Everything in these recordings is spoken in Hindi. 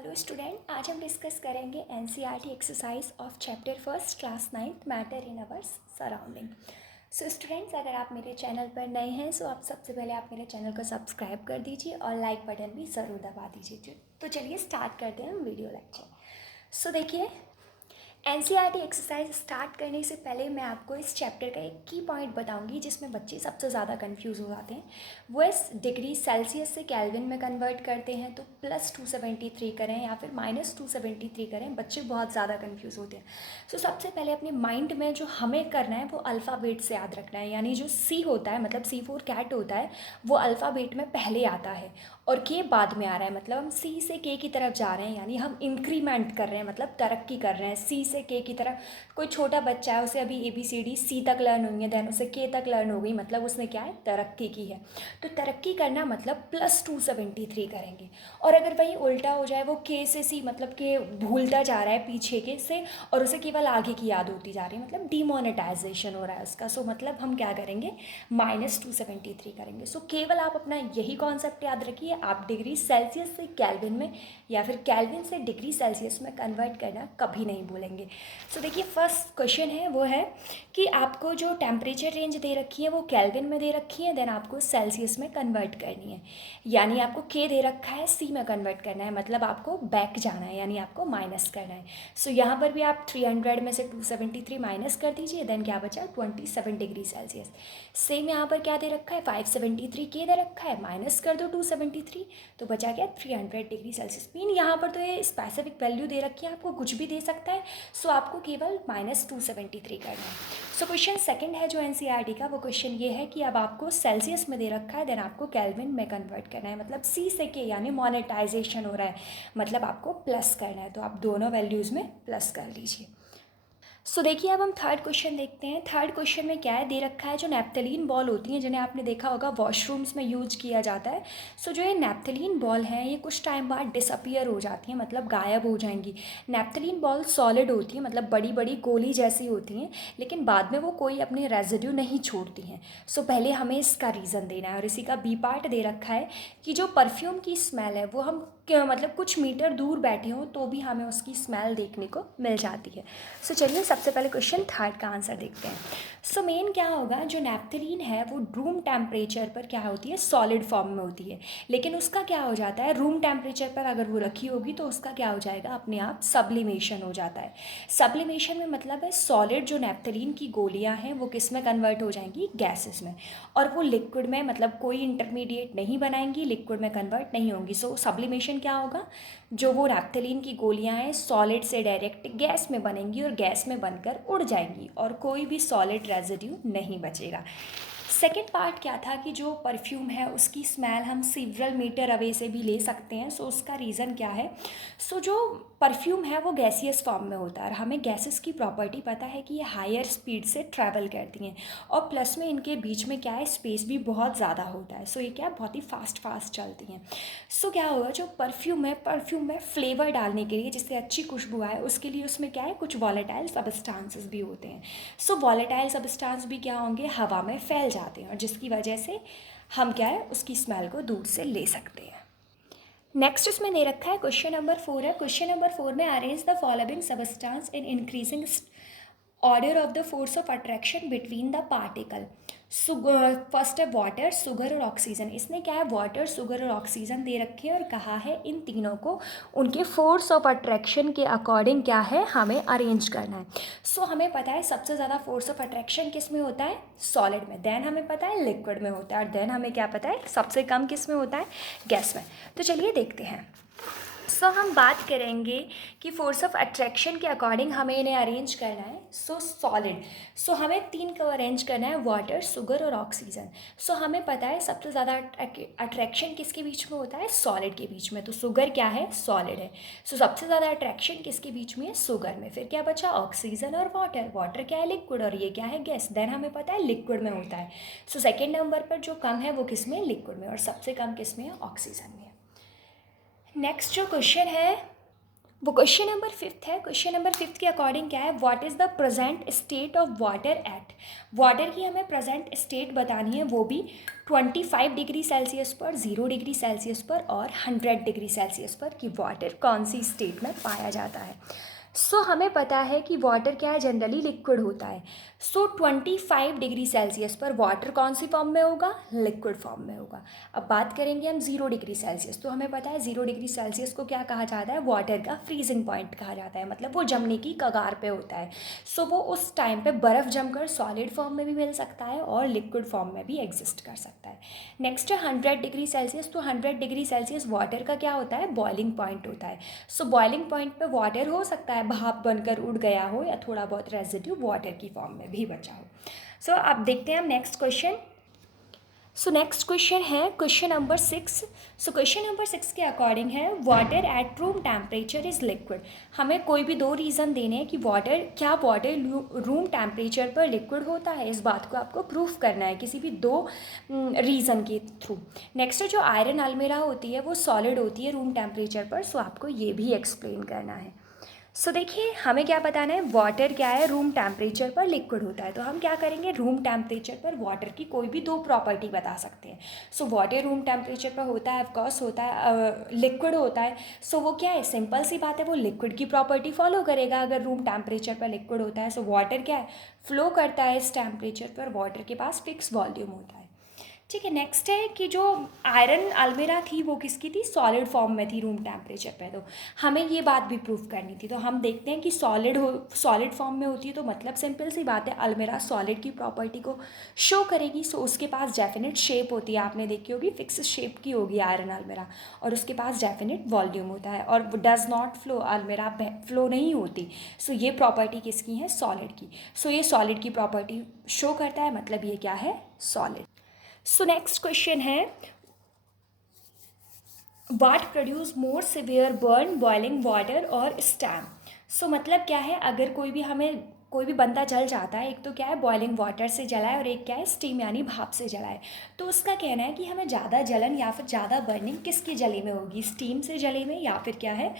हेलो स्टूडेंट, आज हम डिस्कस करेंगे NCERT exercise of chapter first class ninth matter in our surrounding. So students, अगर आप मेरे चैनल पर नए हैं सो आप सबसे पहले आप मेरे चैनल को सब्सक्राइब कर दीजिए और लाइक बटन भी ज़रूर दबा दीजिए। तो चलिए स्टार्ट करते हैं हम वीडियो लेक्चर। सो देखिए, एनसीईआरटी एक्सरसाइज स्टार्ट करने से पहले मैं आपको इस चैप्टर का एक की पॉइंट बताऊंगी जिसमें बच्चे सबसे ज़्यादा कंफ्यूज हो जाते हैं। वो इस डिग्री सेल्सियस से केल्विन में कन्वर्ट करते हैं, तो +273 करें या फिर -273 करें, बच्चे बहुत ज़्यादा कंफ्यूज होते हैं। सो सबसे पहले अपने माइंड में जो हमें करना है वो अल्फ़ाबेट से याद रखना है, यानी जो सी होता है मतलब C4 कैट होता है वो अल्फ़ाबेट में पहले आता है और के बाद में आ रहा है। मतलब हम सी से के की तरफ जा रहे हैं, यानी हम इंक्रीमेंट कर रहे हैं, मतलब तरक्की कर रहे हैं सी से के की तरफ। कोई छोटा बच्चा है, उसे अभी ABCD सी तक लर्न हुई है, देन उसे के तक लर्न हो गई, मतलब उसने क्या है, तरक्की की है। तो तरक्की करना मतलब +273 करेंगे। और अगर वही उल्टा हो जाए, वो के से सी मतलब के भूलता जा रहा है पीछे के से और उसे केवल आगे की याद होती जा रही है, मतलब डीमोनेटाइजेशन हो रहा है उसका। सो मतलब हम क्या करेंगे, -273 करेंगे। सो केवल आप अपना यही कॉन्सेप्ट याद रखिए, आप डिग्री सेल्सियस से केल्विन में या फिर केल्विन से डिग्री सेल्सियस में कन्वर्ट करना कभी नहीं भूलेंगे। सो देखिए, फर्स्ट क्वेश्चन है वो है कि आपको जो टेम्परेचर रेंज दे रखी है वो केल्विन में दे रखी है, देन आपको सेल्सियस में कन्वर्ट करनी है। यानी आपको के दे रखा है, सी में कन्वर्ट करना है, मतलब आपको बैक जाना है, यानी आपको माइनस करना है। सो यहाँ पर भी आप 300 में से 273 माइनस कर दीजिए, देन क्या बचा, 27 डिग्री सेल्सियस। सेम यहाँ पर क्या दे रखा है, 573 के दे रखा है, माइनस कर दो 273, तो बचा क्या, 300 डिग्री सेल्सियस। मीन यहाँ पर तो ये स्पेसिफिक वैल्यू दे रखी है, आपको कुछ भी दे सकता है। सो आपको केवल -273 करना है। सो क्वेश्चन सेकंड है जो एनसीईआरटी का, वो क्वेश्चन ये है कि अब आपको सेल्सियस में दे रखा है, देन आपको केल्विन में कन्वर्ट करना है, मतलब सी से के यानी मोनेटाइजेशन हो रहा है, मतलब आपको प्लस करना है। तो आप दोनों वैल्यूज़ में प्लस कर लीजिए। सो देखिए, अब हम थर्ड क्वेश्चन देखते हैं। थर्ड क्वेश्चन में क्या है, दे रखा है जो नैप्थलीन बॉल होती हैं, जिन्हें आपने देखा होगा वॉशरूम्स में यूज किया जाता है। सो जो ये नैप्थलीन बॉल हैं ये कुछ टाइम बाद डिसअपियर हो जाती हैं, मतलब गायब हो जाएंगी। नैप्थलीन बॉल सॉलिड होती हैं, मतलब बड़ी बड़ी गोली जैसी होती हैं, लेकिन बाद में वो कोई अपने रेजिड्यू नहीं छोड़ती हैं। सो पहले हमें इसका रीज़न देना है, और इसी का बी पार्ट दे रखा है कि जो परफ्यूम की स्मेल है वो हम मतलब कुछ मीटर दूर बैठे हों तो भी हमें उसकी स्मेल देखने को मिल जाती है। सो चलिए सबसे पहले क्वेश्चन थर्ड का आंसर देखते हैं। सो मेन क्या होगा, जो नैप्थलीन है वो रूम टेम्परेचर पर क्या होती है, सॉलिड फॉर्म में होती है, लेकिन उसका क्या हो जाता है, रूम टेम्परेचर पर अगर वो रखी होगी तो उसका क्या हो जाएगा, अपने आप सब्लिमेशन हो जाता है। सब्लिमेशन में मतलब है सॉलिड जो नैप्थलीन की गोलियां हैं वो किस में कन्वर्ट हो जाएंगी, गैसेस में, और वो लिक्विड में, मतलब कोई इंटरमीडिएट नहीं बनाएंगी, लिक्विड में कन्वर्ट नहीं होंगी। सो सब्लिमेशन क्या होगा, जो वो नैप्थलीन की गोलियां हैं सॉलिड से डायरेक्ट गैस में बनेंगी और गैस में बनकर उड़ जाएंगी और कोई भी सॉलिड रेजिड्यू नहीं बचेगा। सेकेंड पार्ट क्या था कि जो परफ्यूम है उसकी स्मेल हम सीवरल मीटर अवे से भी ले सकते हैं। सो उसका रीज़न क्या है, सो जो परफ्यूम है वो गैसियस फॉर्म में होता है और हमें गैसेस की प्रॉपर्टी पता है कि ये हायर स्पीड से ट्रैवल करती हैं, और प्लस में इनके बीच में क्या है, स्पेस भी बहुत ज़्यादा होता है। सो ये क्या, बहुत ही फास्ट चलती हैं। सो क्या होगा, जो परफ्यूम है, परफ्यूम में फ्लेवर डालने के लिए, जिससे अच्छी खुशबू आए, उसके लिए उसमें क्या है, कुछ वॉलेटाइल सब्सटेंसेस भी होते हैं। सो वॉलेटाइल सब्सटेंस भी क्या होंगे, हवा में फैल जाते हैं, और जिसकी वजह से हम क्या है, उसकी स्मेल को दूर से ले सकते हैं। नेक्स्ट इसमें दे रखा है क्वेश्चन नंबर 4 है। क्वेश्चन नंबर 4 में arrange the following substance in increasing order of the force of attraction between the particle. First है वाटर, शुगर और ऑक्सीजन। इसने क्या है, वाटर, शुगर और ऑक्सीजन दे रखे हैं और कहा है इन तीनों को उनके फोर्स ऑफ अट्रैक्शन के अकॉर्डिंग क्या है, हमें अरेंज करना है। सो हमें पता है सबसे ज़्यादा फोर्स ऑफ अट्रैक्शन किस में होता है, सॉलिड में, देन हमें पता है लिक्विड में होता है, और देन हमें क्या पता है सबसे कम किस में होता है, गैस में। तो चलिए देखते हैं। सो हम बात करेंगे कि फोर्स ऑफ अट्रैक्शन के अकॉर्डिंग हमें इन्हें अरेंज करना है। सो सॉलिड, सो हमें तीन को अरेंज करना है, वाटर, शुगर और ऑक्सीजन। सो हमें पता है सबसे ज़्यादा अट्रैक्शन किसके बीच में होता है, सॉलिड के बीच में। तो शुगर क्या है, सॉलिड है। सो सबसे ज़्यादा अट्रैक्शन किसके बीच में है, शुगर में। फिर क्या बचा, ऑक्सीजन और वाटर। वाटर क्या है, लिक्विड, और ये क्या है, गैस। देन हमें पता है लिक्विड में होता है। सो सेकेंड नंबर पर जो कम है वो किस में, लिक्विड में, और सबसे कम किस में है, ऑक्सीजन में। नेक्स्ट जो क्वेश्चन है वो क्वेश्चन नंबर 5 है। क्वेश्चन नंबर 5 के अकॉर्डिंग क्या है, what is the present state of water at, water की हमें प्रेजेंट स्टेट बतानी है, वो भी 25 डिग्री सेल्सियस पर, 0 डिग्री सेल्सियस पर और 100 डिग्री सेल्सियस पर, कि वाटर कौन सी स्टेट में पाया जाता है। सो हमें पता है कि वाटर क्या है, जनरली लिक्विड होता है। सो 25 डिग्री सेल्सियस पर वाटर कौन सी फॉर्म में होगा, लिक्विड फॉर्म में होगा। अब बात करेंगे हम 0 डिग्री सेल्सियस, तो हमें पता है 0 डिग्री सेल्सियस को क्या कहा जाता है, वाटर का फ्रीजिंग पॉइंट कहा जाता है, मतलब वो जमने की कगार पे होता है। सो वो उस टाइम पे बर्फ़ जमकर सॉलिड फॉर्म में भी मिल सकता है और लिक्विड फॉर्म में भी एग्जिस्ट कर सकता है। नेक्स्ट है 100 डिग्री सेल्सियस, तो 100 डिग्री सेल्सियस वाटर का क्या होता है, बॉइलिंग पॉइंट होता है। सो बॉइलिंग पॉइंट पे वाटर हो सकता है भाप बनकर उड़ गया हो, या थोड़ा बहुत रेजिड्यू वाटर की फॉर्म में भी बचा हो। सो अब देखते हैं हम next question. So next question है question number 6। So question number 6 के अकॉर्डिंग है, water at room temperature is liquid. हमें कोई भी 2 रीज़न देने हैं कि वाटर रूम टेम्परेचर पर लिक्विड होता है, इस बात को आपको प्रूफ करना है किसी भी 2 रीज़न के थ्रू। नेक्स्ट जो आयरन अलमीरा होती है वो सॉलिड होती है रूम टेम्परेचर पर, सो आपको ये भी एक्सप्लेन करना है। सो देखिए, हमें क्या बताना है, वाटर क्या है, रूम टेम्परेचर पर लिक्विड होता है। तो हम क्या करेंगे, रूम टेम्परेचर पर वाटर की कोई भी 2 प्रॉपर्टी बता सकते हैं। सो वाटर रूम टेम्परेचर पर होता है, ऑफकोर्स होता है, लिक्विड होता है। सो वो क्या है, सिंपल सी बात है, वो लिक्विड की प्रॉपर्टी फॉलो करेगा अगर रूम टेम्परेचर पर लिक्विड होता है। सो वाटर क्या है, फ्लो करता है इस टेम्परेचर पर, वाटर के पास फिक्स वॉल्यूम होता है। ठीक है, नेक्स्ट है कि जो आयरन अलमीरा थी वो किसकी थी, सॉलिड फॉर्म में थी रूम टेम्परेचर पे, तो हमें ये बात भी प्रूफ करनी थी। तो हम देखते हैं कि सॉलिड फॉर्म में होती है, तो मतलब सिंपल सी बात है, अलमीरा सॉलिड की प्रॉपर्टी को शो करेगी। सो उसके पास डेफिनेट शेप होती है, आपने देखी होगी, फिक्स शेप की होगी आयरन अलमीरा, और उसके पास डेफिनेट वॉल्यूम होता है, और डज नॉट फ्लो, अलमीरा फ्लो नहीं होती। सो ये प्रॉपर्टी किसकी है, सॉलिड की। सो ये सॉलिड की प्रॉपर्टी शो करता है, मतलब ये क्या है, सॉलिड। सो नेक्स्ट क्वेश्चन है, what produce more severe burn, boiling water और स्टैम। सो मतलब क्या है, अगर कोई भी बंदा जल जाता है, एक तो क्या है बॉइलिंग वाटर से जला है और एक क्या है स्टीम यानी भाप से जला है, तो उसका कहना है कि हमें ज़्यादा जलन या फिर ज़्यादा बर्निंग किसकी जली में होगी, स्टीम से जले में या फिर क्या है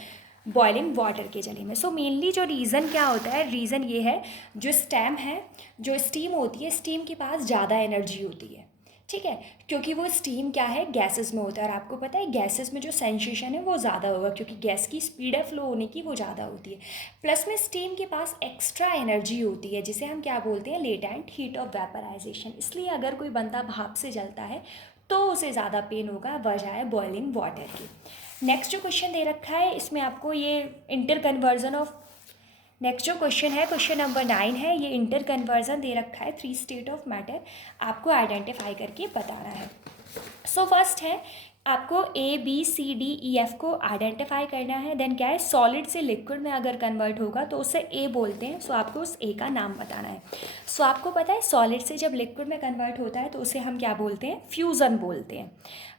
बॉइलिंग वाटर के जले में। सो मेनली जो रीज़न क्या होता है, रीज़न ये है, जो स्टैम है, जो स्टीम होती है, स्टीम के पास ज़्यादा एनर्जी होती है। ठीक है, क्योंकि वो स्टीम क्या है, गैसेस में होता है, और आपको पता है गैसेस में जो सेंसेशन है वो ज़्यादा होगा, क्योंकि गैस की स्पीड है फ्लो होने की वो ज़्यादा होती है। प्लस में स्टीम के पास एक्स्ट्रा एनर्जी होती है, जिसे हम क्या बोलते हैं, लेटेंट हीट ऑफ वेपराइजेशन। इसलिए अगर कोई बंदा भाप से जलता है तो उसे ज़्यादा पेन होगा बजाय बॉइलिंग वाटर की। नेक्स्ट जो क्वेश्चन दे रखा है, इसमें आपको ये इंटर कन्वर्जन ऑफ, नेक्स्ट जो क्वेश्चन है क्वेश्चन नंबर 9 है, ये इंटर कन्वर्जन दे रखा है 3 स्टेट ऑफ मैटर, आपको आइडेंटिफाई करके बताना है। सो फर्स्ट है, आपको ABCDEF को आइडेंटिफाई करना है। देन क्या है, सॉलिड से लिक्विड में अगर कन्वर्ट होगा तो उसे ए बोलते हैं, सो आपको उस ए का नाम बताना है। सो आपको पता है सॉलिड से जब लिक्विड में कन्वर्ट होता है तो उसे हम क्या बोलते हैं, फ्यूज़न बोलते हैं।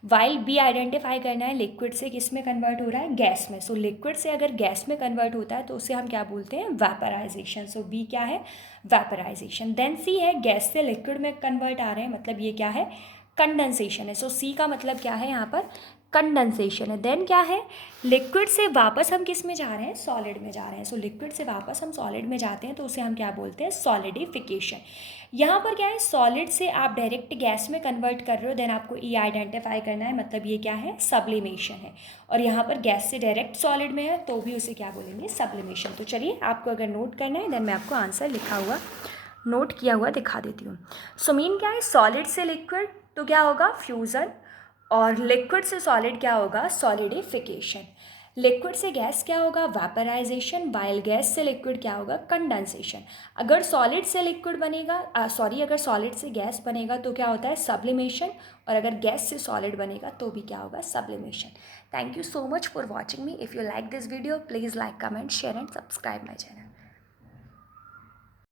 वाइल बी आइडेंटिफाई करना है, लिक्विड से किस में कन्वर्ट हो रहा है, गैस में। सो लिक्विड से अगर गैस में कन्वर्ट होता है तो उसे हम क्या बोलते हैं, वेपराइजेशन। सो बी क्या है, वेपराइजेशन। देन सी है, गैस से लिक्विड में कन्वर्ट आ रहे हैं, मतलब ये क्या है, कंडेंसेशन है। सो सी का मतलब क्या है यहाँ पर, कंडेंसेशन है। देन क्या है, लिक्विड से वापस हम किस में जा रहे हैं, सॉलिड में जा रहे हैं। सो लिक्विड से वापस हम सॉलिड में जाते हैं तो उसे हम क्या बोलते हैं, सॉलिडिफिकेशन। यहाँ पर क्या है, सॉलिड से आप डायरेक्ट गैस में कन्वर्ट कर रहे हो, देन आपको ई आइडेंटिफाई करना है, मतलब ये क्या है, सब्लिमेशन है। और यहाँ पर गैस से डायरेक्ट सॉलिड में है तो भी उसे क्या बोलेंगे, सब्लिमेशन। तो चलिए, आपको अगर नोट करना है देन मैं आपको आंसर लिखा हुआ, नोट किया हुआ दिखा देती हूँ। सो मीन क्या है, सॉलिड से लिक्विड तो क्या होगा, फ्यूज़न, और लिक्विड से सॉलिड क्या होगा, सॉलिडिफिकेशन। लिक्विड से गैस क्या होगा, वेपराइजेशन, वाइल गैस से लिक्विड क्या होगा, कंडेंसेशन। अगर सॉलिड से लिक्विड बनेगा, अगर सॉलिड से गैस बनेगा तो क्या होता है, सब्लिमेशन, और अगर गैस से सॉलिड बनेगा तो भी क्या होगा, sublimation. Thank you so much for watching me. If you like this video please like, comment, share and subscribe my channel.